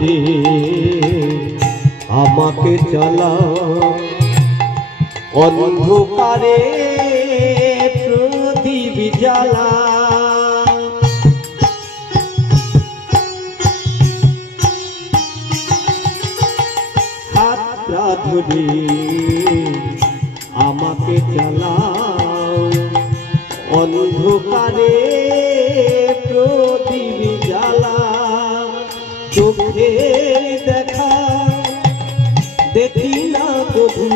ধরে আমাকে চালাও অন্ধকারে প্রদীপ জ্বালা। হাতটা ধরে আমাকে চালাও অন্ধকারে প্রদীপ জ্বালা। চোখের দেখা দেখি না কভু,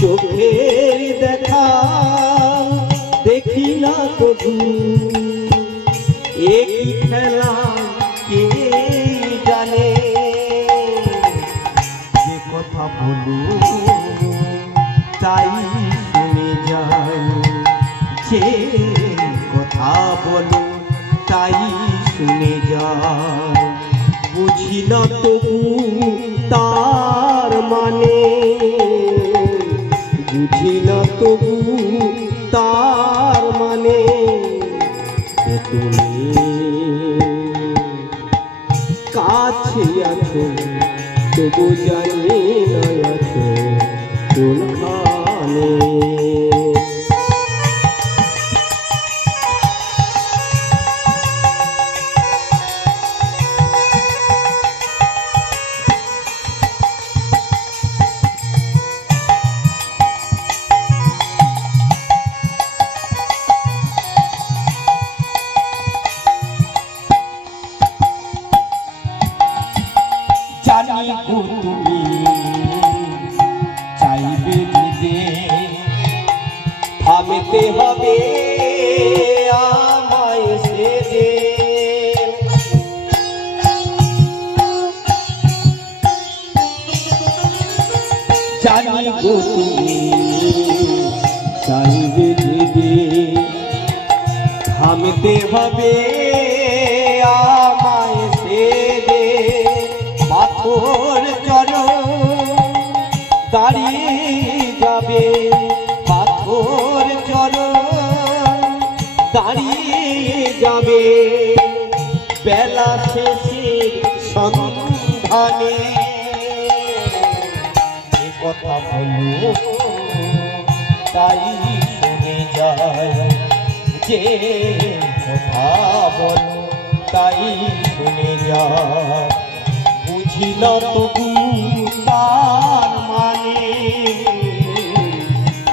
চোখের দেখা দেখি না কভু। একই খেলা কে জানে, যে কথা বলো তাই শুনে যায়, যে কথা বলো তাই শুনে যায়। বুঝি না তবু তার মানে, বুঝি না তবু তার মানে। তুমি কাছে আছো তবু জানি না আছো কোনখানে। জানি গো তুমি চাইবে যে থামতে হবে আমায় সেদে। জানি গো তুমি চাইবে যে থামতে হবে আমায় সেদে। পাথর চলো দাঁড়িয়ে যাবে, পাথর চলো দাঁড়িয়ে যাবে। বেলা শেষের সন্ধানে এ কথা বলো তাই শুনে যায়, যে কথা বলো তাই শুনে যায়। বুঝি না তবু তার মানে,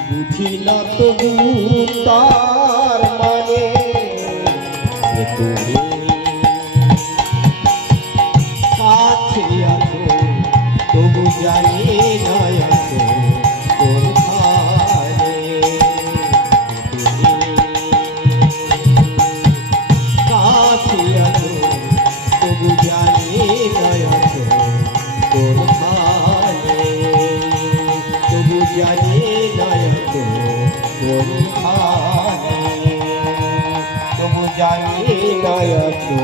বুঝি না তবু তার মানে। তুমি কাছে আছো তবু জানি না আছো কোনখানে। তুমি কাছে আছো তবু জানি না আছো কোনখানে, তবু জানি না আছো কোনখানে, তবু জানি না আছো।